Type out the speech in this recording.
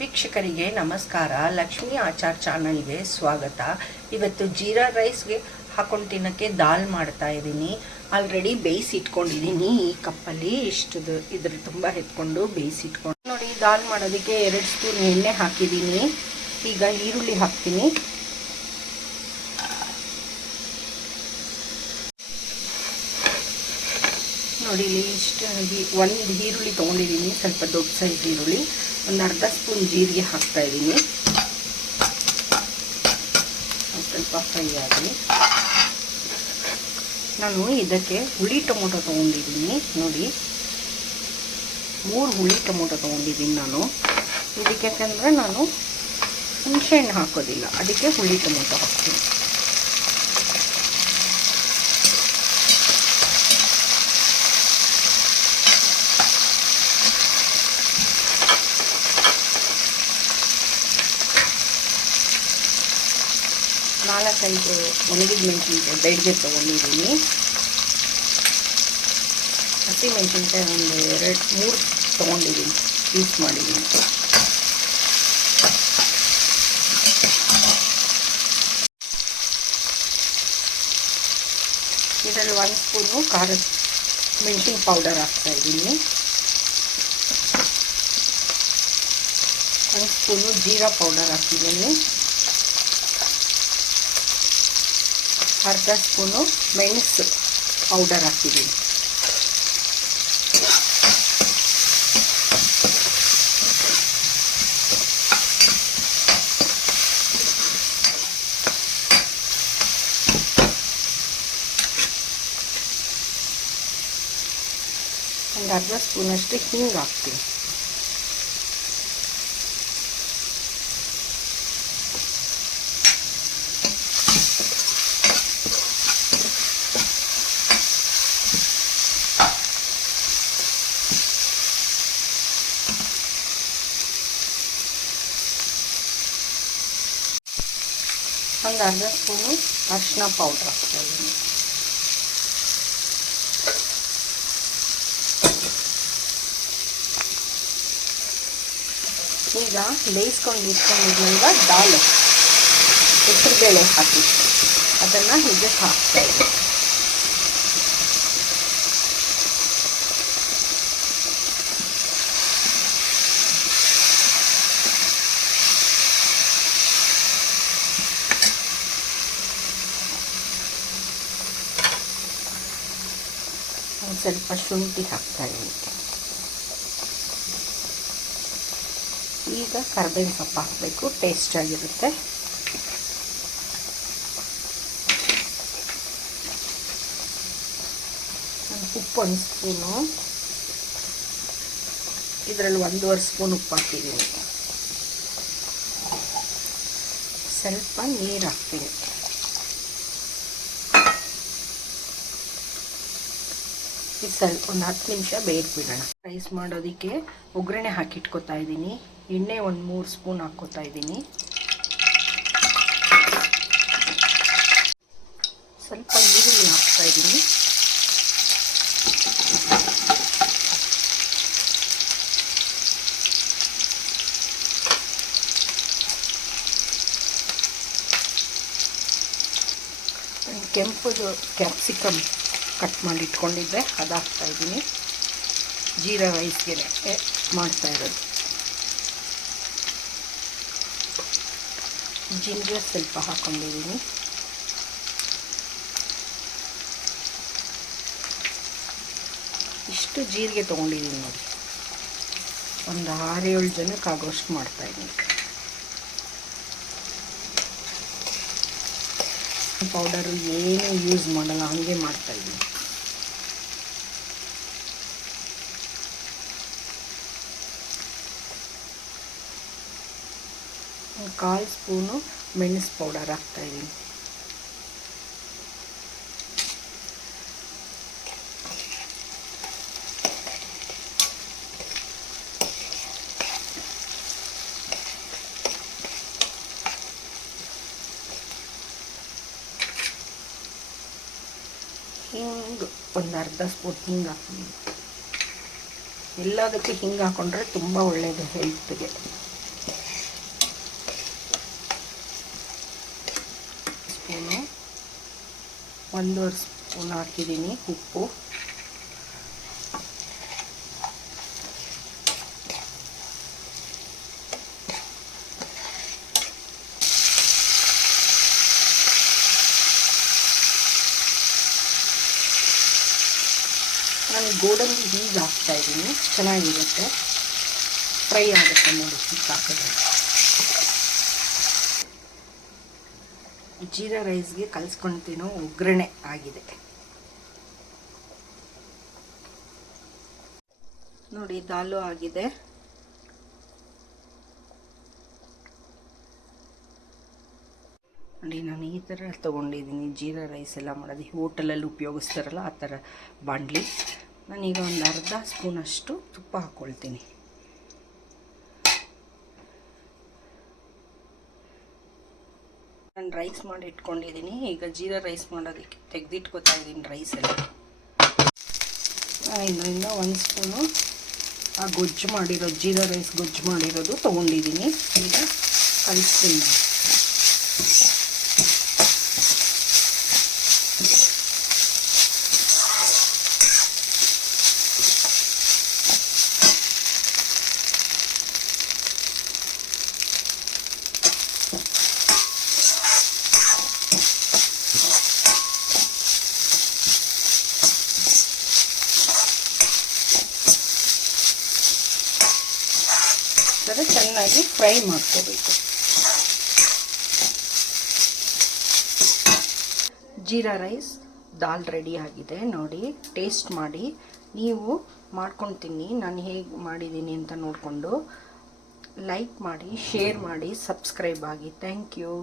ವೀಕ್ಷಕರಿಗೆ ನಮಸ್ಕಾರ. ಲಕ್ಷ್ಮೀ ಆಚಾರ್ ಚಾನಲ್ಗೆ ಸ್ವಾಗತ. ಇವತ್ತು ಜೀರಾ ರೈಸ್ಗೆ ಹಾಕೊಂಡು ತಿನ್ನೋಕ್ಕೆ ದಾಲ್ ಮಾಡ್ತಾ ಇದ್ದೀನಿ. ಆಲ್ರೆಡಿ ಬೇಯಿಸಿಟ್ಕೊಂಡಿದ್ದೀನಿ. ಈ ಕಪ್ಪಲ್ಲಿ ಇದ್ರ ತುಂಬ ಎತ್ಕೊಂಡು ಬೇಯಿಸಿಟ್ಕೊಂಡು ನೋಡಿ. ದಾಲ್ ಮಾಡೋದಕ್ಕೆ 2 ಸ್ಪೂನ್ ಎಣ್ಣೆ ಹಾಕಿದ್ದೀನಿ. ಈಗ ಈರುಳ್ಳಿ ಹಾಕ್ತೀನಿ. ನೋಡಿ ಇಲ್ಲಿ ಒಂದು ಈರುಳ್ಳಿ ತೊಗೊಂಡಿದ್ದೀನಿ, ಸ್ವಲ್ಪ ದೊಡ್ಡ ಸೈಜ್ ಈರುಳ್ಳಿ. ಒಂದು ಅರ್ಧ ಸ್ಪೂನ್ ಜೀರಿಗೆ ಹಾಕ್ತಾ ಇದ್ದೀನಿ. ಸ್ವಲ್ಪ ಫ್ರೈ ಆಗಲಿ. ನಾನು ಇದಕ್ಕೆ ಹುಳಿ ಟೊಮೊಟೊ ತೊಗೊಂಡಿದ್ದೀನಿ. ನೋಡಿ 3 ಹುಳಿ ಟೊಮೊಟೊ ತೊಗೊಂಡಿದ್ದೀನಿ ನಾನು. ಇದಕ್ಕೆ ಯಾಕಂದರೆ ನಾನು ಹುಣಸೆಹಣ್ಣು ಹಾಕೋದಿಲ್ಲ, ಅದಕ್ಕೆ ಹುಳಿ ಟೊಮೊಟೊ ಹಾಕ್ತೀನಿ. ನಾಲ್ಕೈದು ಒಣಗಿದ ಮೆಣಸಿನ್ಕಾಯಿ ಬೆಳಗ್ಗೆ ತೊಗೊಂಡಿದ್ದೀನಿ. ಹಸಿ ಮೆಣಸಿನ್ಕಾಯಿ ಒಂದು 2-3 ತೊಗೊಂಡಿದ್ದೀನಿ, ಪೀಸ್ ಮಾಡಿದ್ದೀನಿ. ಇದರಲ್ಲಿ 1 ಸ್ಪೂನು ಖಾರದ ಮೆಣಸಿನ ಪೌಡರ್ ಹಾಕ್ತಾಯಿದ್ದೀನಿ. 1 ಸ್ಪೂನು ಜೀರಾ ಪೌಡರ್ ಹಾಕಿದ್ದೀನಿ. ಅರ್ಧ ಸ್ಪೂನು ಮೆಣಸು ಪೌಡರ್ ಹಾಕಿದ್ದೀನಿ. ಒಂದು ಅರ್ಧ ಸ್ಪೂನಷ್ಟು ಹಿಂಗೆ ಹಾಕ್ತೀನಿ. ಒಂದು ಅರ್ಧ ಸ್ಪೂನು ಅರಿಶಿನ ಪೌಡ್ರ್ ಹಾಕ್ತಾಯಿದ್ದೀನಿ. ಈಗ ಬೇಯಿಸ್ಕೊಂಡು ಇಟ್ಕೊಂಡಿದ್ಮೇಲೆ ದಾಲ್ ಹೆಸರುಬೇಳೆ ಹಾಕಿ ಅದನ್ನು ಇದಕ್ಕೆ ಹಾಕ್ತಾಯಿದ್ದೀನಿ. ಒಂದು ಸ್ವಲ್ಪ ಶುಂಠಿ ಹಾಕ್ತಾಯಿದ್ದೀನಿ. ಈಗ ಕರಿಬೇವಿನ ಸೊಪ್ಪು ಹಾಕಬೇಕು, ಟೇಸ್ಟಾಗಿರುತ್ತೆ. ಉಪ್ಪು 1 ಸ್ಪೂನು, ಇದರಲ್ಲಿ 1.5 ಸ್ಪೂನ್ ಉಪ್ಪು ಹಾಕಿದ್ದೀನಿ. ಸ್ವಲ್ಪ ನೀರು ಹಾಕ್ತೀನಿ. ಇದು ಸ್ವಲ್ಪ ಒಂದು 10 ನಿಮಿಷ ಬೇಯಿಸ್ಬಿಡೋಣ. ರೈಸ್ ಮಾಡೋದಕ್ಕೆ ಒಗ್ಗರಣೆ ಹಾಕಿಟ್ಕೊತಾ ಇದ್ದೀನಿ. ಎಣ್ಣೆ ಒಂದು 3 ಸ್ಪೂನ್ ಹಾಕ್ಕೋತಾ ಇದ್ದೀನಿ. ಸ್ವಲ್ಪ ಈರುಳ್ಳಿ ಹಾಕ್ತಾ ಇದ್ದೀನಿ. ಕೆಂಪುದು ಕ್ಯಾಪ್ಸಿಕಮ್ ಕಟ್ ಮಾಡಿ ಇಟ್ಕೊಂಡಿದ್ದೆ, ಅದು ಹಾಕ್ತಾಯಿದ್ದೀನಿ. ಜೀರಾ ರೈಸ್ಗೆ ಮಾಡ್ತಾ ಇರೋದು. ಜಿಂಜರ್ ಸ್ವಲ್ಪ ಹಾಕ್ಕೊಂಡಿದ್ದೀನಿ. ಇಷ್ಟು ಜೀರಿಗೆ ತೊಗೊಂಡಿದ್ದೀನಿ ನೋಡಿ. ಒಂದು 6-7 ಜನಕ್ಕೆ ಆಗೋಷ್ಟು ಮಾಡ್ತಾಯಿದ್ದೀನಿ. ಪೌಡರು ಏನೂ ಯೂಸ್ ಮಾಡಲ್ಲ, ಹಾಗೆ ಮಾಡ್ತಾಯಿದ್ದೀನಿ. ಒಂದು 1/4 ಸ್ಪೂನು ಮೆಣಸು ಪೌಡರ್ ಹಾಕ್ತಾಯಿದ್ದೀನಿ. ಹಿಂಗೆ ಒಂದು ಅರ್ಧ ಸ್ಪೂನ್ ಹಿಂಗೆ ಹಾಕ್ತೀನಿ. ಎಲ್ಲದಕ್ಕೂ ಹಿಂಗೆ ಹಾಕ್ಕೊಂಡ್ರೆ ತುಂಬ ಒಳ್ಳೆಯದು ಹೆಲ್ತ್ಗೆ. 1 ಸ್ಪೂನ್ ಹಾಕಿದ್ದೀನಿ ಉಪ್ಪು. ನಾನು ಗೋಡಂಬಿ ಬೀಜ ಹಾಕ್ತಾಯಿದ್ದೀನಿ, ಚೆನ್ನಾಗಿರುತ್ತೆ, ಫ್ರೈ ಆಗುತ್ತೆ ನೋಡಿ ಹಾಕಿದ್ರೆ. ಜೀರಾ ರೈಸ್ಗೆ ಕಲಿಸ್ಕೊಳ್ತೀನೋ ಒಗ್ಗರಣೆ ಆಗಿದೆ ನೋಡಿ, ದಾಲು ಆಗಿದೆ. ನೋಡಿ ನಾನು ಈ ಥರ ತೊಗೊಂಡಿದ್ದೀನಿ ಜೀರಾ ರೈಸ್ ಎಲ್ಲ ಮಾಡೋದು, ಹೋಟೆಲಲ್ಲಿ ಉಪಯೋಗಿಸ್ತಾರಲ್ಲ ಆ ಥರ ಬಾಣಲಿ. ನಾನೀಗ ಒಂದು ಅರ್ಧ ಸ್ಪೂನಷ್ಟು ತುಪ್ಪ ಹಾಕ್ಕೊಳ್ತೀನಿ. ನಾನು ರೈಸ್ ಮಾಡಿ ಇಟ್ಕೊಂಡಿದ್ದೀನಿ. ಈಗ ಜೀರಾ ರೈಸ್ ಮಾಡೋದಕ್ಕೆ ತೆಗೆದಿಟ್ಕೋತಾ ಇದ್ದೀನಿ ರೈಸ್ ಎಲ್ಲ. ಇದರಿಂದ 1 ಸ್ಪೂನು ಆ ಗೊಜ್ಜು ಮಾಡಿರೋ ಜೀರಾ ರೈಸ್ ಗೊಜ್ಜು ಮಾಡಿರೋದು ತೊಗೊಂಡಿದ್ದೀನಿ. ಈಗ ಕಲಿಸ್ತೀನಿ. ಚೆನ್ನಾಗಿ ಫ್ರೈ ಮಾಡ್ಕೋಬೇಕು. ಜೀರಾ ರೈಸ್ ದಾಲ್ ರೆಡಿ ಆಗಿದೆ ನೋಡಿ, ಟೇಸ್ಟ್ ಮಾಡಿ ನೀವು ಮಾಡ್ಕೊಂಡು ತಿನ್ನಿ. ನಾನು ಹೇಗೆ ಮಾಡಿದ್ದೀನಿ ಅಂತ ನೋಡಿಕೊಂಡು ಲೈಕ್ ಮಾಡಿ, ಶೇರ್ ಮಾಡಿ, ಸಬ್ಸ್ಕ್ರೈಬ್ ಆಗಿ. Thank you.